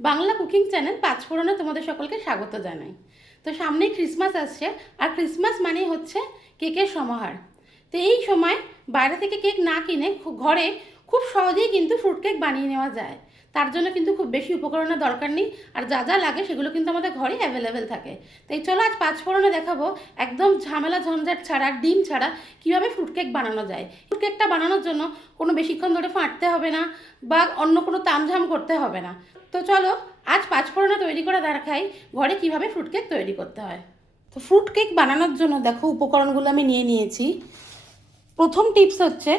Bangla cooking channel পাঁচফোড়নে তোমাদের সকলকে স্বাগত জানাই। তো সামনেই ক্রিসমাস আসছে, আর ক্রিসমাস মানেই হচ্ছে কেকের সমাহার। তো এই সময় বাইরে থেকে কেক না কিনে ঘরে খুব সহজেই কিন্তু ফ্রুট কেক বানিয়ে নেওয়া যায়। তার জন্য কিন্তু খুব বেশি উপকরণের দরকার নেই, আর যা যা লাগে সেগুলো কিন্তু আমাদের ঘরেই অ্যাভেলেবেল থাকে। তাই চলো আজ পাঁচফোড়নে দেখাবো একদম ঝামেলা ঝঞ্ঝাট ছাড়া, ডিম ছাড়া কীভাবে ফ্রুট কেক বানানো যায়। ফ্রুট কেকটা বানানোর জন্য কোনো বেশিক্ষণ ধরে ফাটতে হবে না বা অন্য কোনো তামঝাম করতে হবে না। তো চলো আজ পাঁচফোড়নে তৈরি করে দেখাই ঘরে কিভাবে ফ্রুট কেক তৈরি করতে হয়। তো ফ্রুট কেক বানানোর জন্য দেখো উপকরণগুলো আমি নিয়ে নিয়েছি। প্রথম টিপস হচ্ছে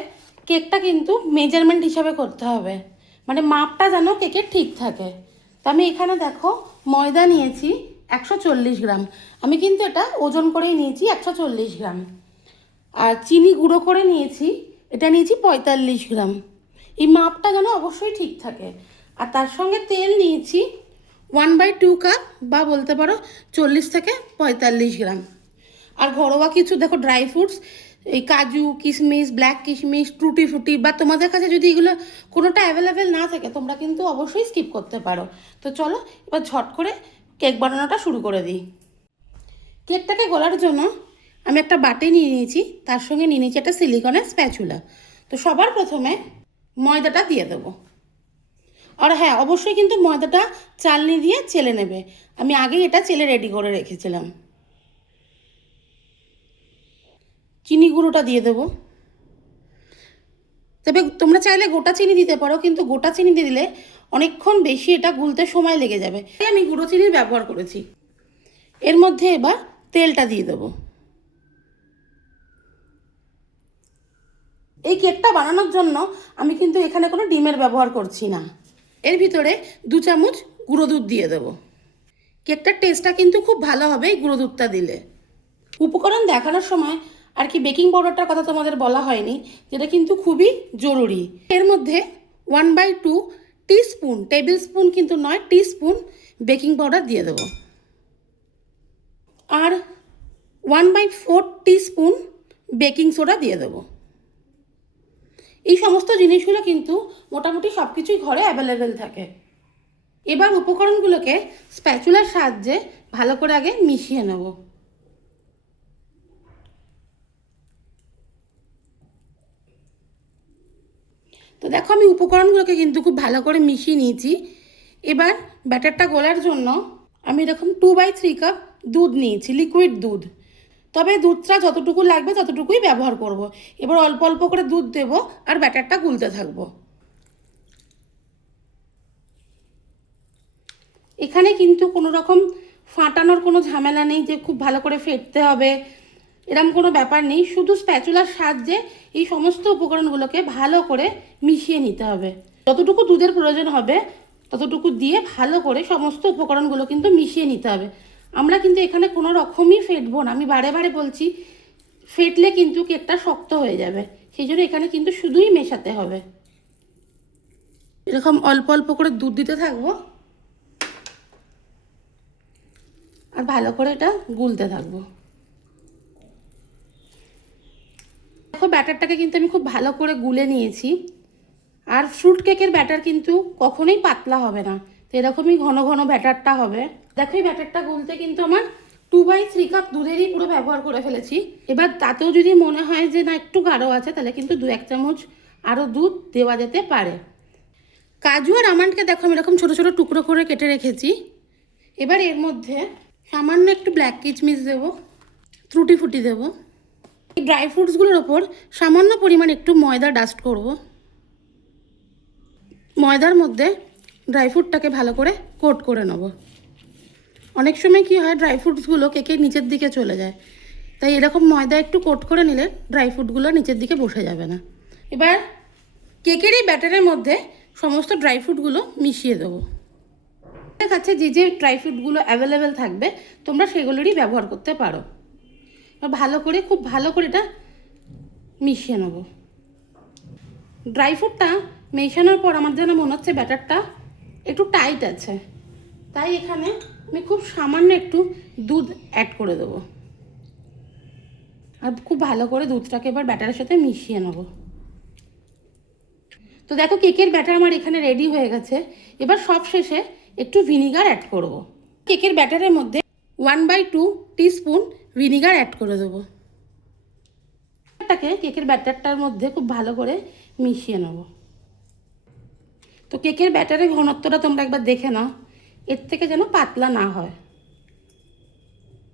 কেকটা কিন্তু মেজারমেন্ট হিসাবে করতে হবে, মানে মাপটা যেন কেকের ঠিক থাকে। তো আমি এখানে দেখো ময়দা নিয়েছি 140 গ্রাম, আমি কিন্তু এটা ওজন করেই নিয়েছি 140 গ্রাম। আর চিনি গুঁড়ো করে নিয়েছি, এটা নিয়েছি 45 গ্রাম। এই মাপটা যেন অবশ্যই ঠিক থাকে। আর তার সঙ্গে তেল নিয়েছি 1/2 কাপ, বা বলতে পারো 40 থেকে 45 গ্রাম। আর ঘরোয়া কিছু দেখো ড্রাই ফ্রুটস, এই কাজু কিশমিশ, ব্ল্যাক কিশমিশ, টুটি ফুটি, বা তোমাদের কাছে যদি এগুলো কোনোটা অ্যাভেলেবেল না থাকে তোমরা কিন্তু অবশ্যই স্কিপ করতে পারো। তো চলো এবার ঝট করে কেক বানানোটা শুরু করে দিই। কেকটাকে গলার জন্য আমি একটা বাটি নিয়ে নিয়েছি, তার সঙ্গে নিয়ে নিয়েছি একটা সিলিকনের স্প্যাচুলা। তো সবার প্রথমে ময়দাটা দিয়ে দেবো। আর হ্যাঁ, অবশ্যই কিন্তু ময়দাটা চালনি দিয়ে চেলে নেবে, আমি আগেই এটা চেলে রেডি করে রেখেছিলাম। চিনি গুঁড়োটা দিয়ে দেবো, তবে তোমরা চাইলে গোটা চিনি দিতে পারো, কিন্তু গোটা চিনি দিয়ে দিলে অনেকক্ষণ বেশি এটা গুলতে সময় লেগে যাবে, তাই আমি গুঁড়ো চিনির ব্যবহার করেছি। এর মধ্যে এবার তেলটা দিয়ে দেবো। এই কেকটা বানানোর জন্য আমি কিন্তু এখানে কোনো ডিমের ব্যবহার করছি না। এর ভিতরে 2 চামচ গুঁড়ো দুধ দিয়ে দেবো। কেকটার টেস্টটা কিন্তু খুব ভালো হবে এই গুঁড়ো দুধটা দিলে। উপকরণ দেখানোর সময় আর কি বেকিং পাউডারটার কথা তোমাদের বলা হয়নি, যেটা কিন্তু খুবই জরুরি। এর মধ্যে 1/2 টিস্পুন, টেবিল স্পুন কিন্তু নয়, টিস্পুন বেকিং পাউডার দিয়ে দেবো। আর 1/4 টিস্পুন বেকিং সোডা দিয়ে দেবো। এই সমস্ত জিনিসগুলো কিন্তু মোটামুটি সব কিছুই ঘরে অ্যাভেলেবেল থাকে। এবার উপকরণগুলোকে স্প্যাচুলার সাহায্যে ভালো করে আগে মিশিয়ে নেব। তো দেখো আমি উপকরণগুলোকে কিন্তু খুব ভালো করে মিশিয়ে নিয়েছি। এবার ব্যাটারটা গোলার জন্য আমি এরকম 2/3 কাপ দুধ নিয়েছি, লিকুইড দুধ। তবে দুধটা যতটুকু লাগবে ততটুকুই ব্যবহার করব। এবার অল্প অল্প করে দুধ দেব আর ব্যাটারটা গুলতে থাকবো। এখানে কিন্তু কোনো রকম ফাটানোর কোনো ঝামেলা নেই যে খুব ভালো করে ফেটতে হবে, এরকম কোনো ব্যাপার নেই। শুধু স্প্যাচুলার সাহায্যে এই সমস্ত উপকরণগুলোকে ভালো করে মিশিয়ে নিতে হবে। যতটুকু দুধের প্রয়োজন হবে ততটুকু দিয়ে ভালো করে সমস্ত উপকরণগুলো কিন্তু মিশিয়ে নিতে হবে। আমরা কিন্তু এখানে কোনো রকমই ফেটবো না, আমি বারে বারে বলছি, ফেটলে কিন্তু কেকটা শক্ত হয়ে যাবে। সেই জন্য এখানে কিন্তু শুধুই মেশাতে হবে। এরকম অল্প অল্প করে দুধ দিতে থাকবো আর ভালো করে এটা গুলতে থাকবো। দেখো ব্যাটারটাকে কিন্তু আমি খুব ভালো করে গুলে নিয়েছি। আর ফ্রুট কেকের ব্যাটার কিন্তু কখনোই পাতলা হবে না, তো এরকমই ঘন ঘন ব্যাটারটা হবে। দেখো এই ব্যাটারটা গুলতে কিন্তু আমার 2/3 কাপ দুধেরই পুরো ব্যবহার করে ফেলেছি। এবার তাতেও যদি মনে হয় যে না একটু গাঢ় আছে, তাহলে কিন্তু 2-1 চামচ আরও দুধ দেওয়া যেতে পারে। কাজু আর আমন্ডকে দেখো আমি এরকম ছোটো ছোটো টুকরো করে কেটে রেখেছি। এবার এর মধ্যে সামান্য একটু ব্ল্যাক কিচমিচ দেবো, ত্রুটি ফুটি দেবো। এই ড্রাই ফ্রুটসগুলোর ওপর সামান্য পরিমাণ একটু ময়দা ডাস্ট করব। ময়দার মধ্যে ড্রাই ফ্রুটটাকে ভালো করে কোট করে নেব। অনেক সময় কি হয়, ড্রাই ফ্রুটসগুলো কেকের নিচের দিকে চলে যায়, তাই এরকম ময়দা একটু কোট করে নিলে ড্রাই ফ্রুটগুলো নিচের দিকে বসে যাবে না। এবার কেকের এই ব্যাটারের মধ্যে সমস্ত ড্রাই ফ্রুটগুলো মিশিয়ে দেবো। আপনার কাছে যে যে ড্রাই ফ্রুটগুলো অ্যাভেলেবেল থাকবে তোমরা সেগুলোরই ব্যবহার করতে পারো। ভালো করে খুব ভালো করে এটা মিশিয়ে নেব। ড্রাই ফ্রুটটা মেশানোর পর আমার যেন মনে হচ্ছে ব্যাটারটা একটু টাইট আছে, তাই এখানে আমি খুব সামান্য একটু দুধ অ্যাড করে দেবো। আর খুব ভালো করে দুধটাকে এবার ব্যাটারের সাথে মিশিয়ে নেব। তো দেখো কেকের ব্যাটার আমার এখানে রেডি হয়ে গেছে। এবার সব শেষে একটু ভিনিগার অ্যাড করব। কেকের ব্যাটারের মধ্যে 1/2 টিস্পুন ভিনিগার অ্যাড করে দেবো। এটাকে কেকের ব্যাটারটার মধ্যে খুব ভালো করে মিশিয়ে নেব। তো কেকের ব্যাটারের ঘনত্বটা তোমরা একবার দেখে নাও, এর থেকে যেন পাতলা না হয়।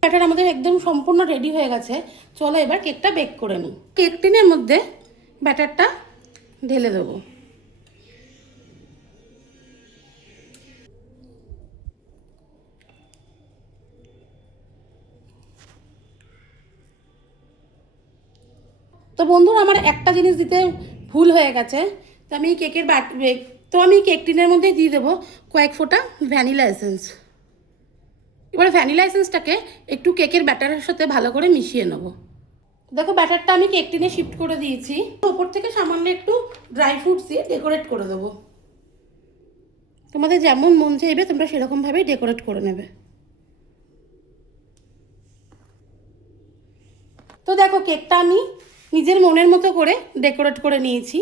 ব্যাটার আমাদের একদম সম্পূর্ণ রেডি হয়ে গেছে। চলো এবার কেকটা বেক করে নিই। কেক টিনের মধ্যে ব্যাটারটা ঢেলে দেবো। তো বন্ধুরা, আমার একটা জিনিস দিতে ভুল হয়ে গেছে। তো আমি কেক টিনের মধ্যেই দিয়ে দেবো কয়েক ফোঁটা ভ্যানিলা এসেন্স। এবারে ভ্যানিলা এসেন্সটাকে একটু কেকের ব্যাটারের সাথে ভালো করে মিশিয়ে নেব। দেখো ব্যাটারটা আমি কেক টিনে শিফট করে দিয়েছি। ওপর থেকে সামান্য একটু ড্রাই ফ্রুটস দিয়ে ডেকোরেট করে দেবো। তোমাদের যেমন মন চাইবে তোমরা সেরকমভাবেই ডেকোরেট করে নেবে। তো দেখো কেকটা আমি নিজের মনের মতো করে ডেকোরেট করে নিয়েছি।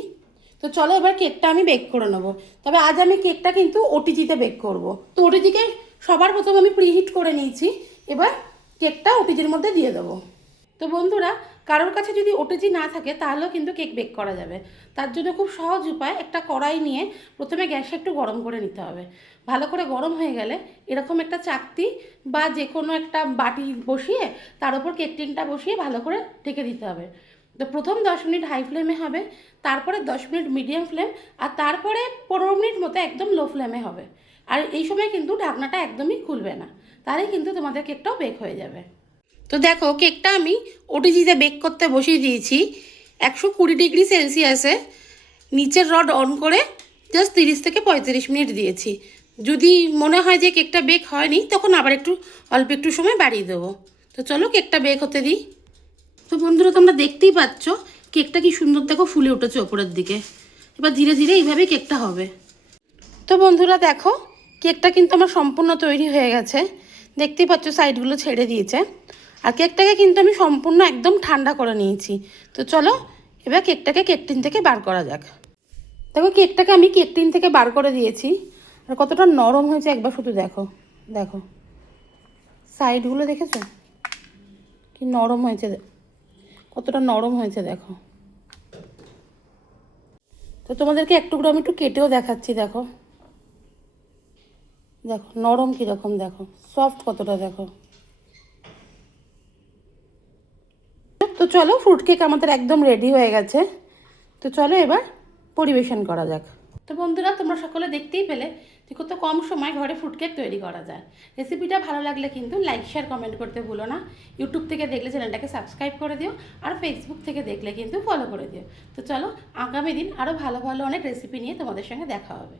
তো চলো এবার কেকটা আমি বেক করে নেবো। তবে আজ আমি কেকটা কিন্তু ওটিজিতে বেক করব। তো ওটিজিকে সবার প্রথম আমি প্রিহিট করে নিয়েছি। এবার কেকটা ওটিজির মধ্যে দিয়ে দেবো। তো বন্ধুরা, কারোর কাছে যদি ওটিজি না থাকে তাহলেও কিন্তু কেক বেক করা যাবে। তার জন্য খুব সহজ উপায়, একটা কড়াই নিয়ে প্রথমে গ্যাসে একটু গরম করে নিতে হবে। ভালো করে গরম হয়ে গেলে এরকম একটা চাকতি বা যে কোনো একটা বাটি বসিয়ে তার উপর কেক টিনটা বসিয়ে ভালো করে ঢেকে দিতে হবে। তো প্রথম 10 মিনিট হাই ফ্লেমে হবে, তারপরে 10 মিনিট মিডিয়াম ফ্লেম, আর তারপরে 15 মিনিট মতো একদম লো ফ্লেমে হবে। আর এই সময় কিন্তু ঢাকনাটা একদমই খুলবে না, তাহলেই কিন্তু তোমাদের কেকটাও বেক হয়ে যাবে। তো দেখো কেকটা আমি ওটিজিতে বেক করতে বসিয়ে দিয়েছি 120 ডিগ্রি সেলসিয়াসে। নিচের রড অন করে জাস্ট 30 থেকে 35 মিনিট দিয়েছি। যদি মনে হয় যে কেকটা বেক হয়নি তখন আবার অল্প একটু সময় বাড়িয়ে দেবো। তো চলো কেকটা বেক হতে দিই। তো বন্ধুরা, তোমরা দেখতেই পাচ্ছ কেকটা কি সুন্দর দেখো ফুলে উঠেছে ওপরের দিকে। এবার ধীরে ধীরে এইভাবেই কেকটা হবে। তো বন্ধুরা দেখো কেকটা কিন্তু আমার সম্পূর্ণ তৈরি হয়ে গেছে। দেখতেই পাচ্ছ সাইডগুলো ছেড়ে দিয়েছে। আর কেকটাকে কিন্তু আমি সম্পূর্ণ একদম ঠান্ডা করে নিয়েছি। তো চলো এবার কেকটাকে কেক টিন থেকে বার করা যাক। দেখো কেকটাকে আমি কেক টিন থেকে বার করে দিয়েছি। আর কতটা নরম হয়েছে একবার শুধু দেখো। দেখো সাইডগুলো দেখেছো কি নরম হয়েছে, কতটা নরম হয়েছে দেখো। তো তোমাদেরকে একটুকরো আমি একটু কেটেও দেখাচ্ছি। দেখো দেখো নরম কীরকম, দেখো সফট কতটা দেখো। তো চলো ফ্রুট কেক আমাদের একদম রেডি হয়ে গেছে। তো চলো এবার পরিবেশন করা যাক। তো বন্ধুরা, তোমরা সকলে দেখতেই পেলে যে কত কম সময় ঘরে ফ্রুট কেক তৈরি করা যায়। রেসিপিটা ভালো লাগলে কিন্তু লাইক শেয়ার কমেন্ট করতে ভুলো না। ইউটিউব থেকে দেখলে চ্যানেলটাকে সাবস্ক্রাইব করে দিও, আর ফেসবুক থেকে দেখলে কিন্তু ফলো করে দিও। তো চলো আগামী দিন আরও ভালো ভালো অনেক রেসিপি নিয়ে তোমাদের সঙ্গে দেখা হবে।